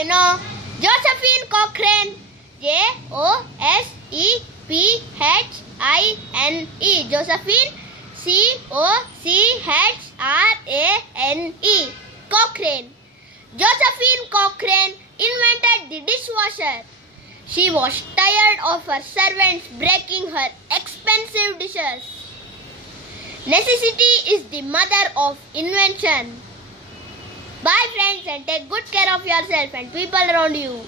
you know? Josephine Cochrane. Josephine. Josephine. Cochrane. Cochrane. Josephine Cochrane invented the dishwasher. She was tired of her servants breaking her expensive dishes. Necessity is the mother of invention. Bye friends, and take good care of yourself and people around you.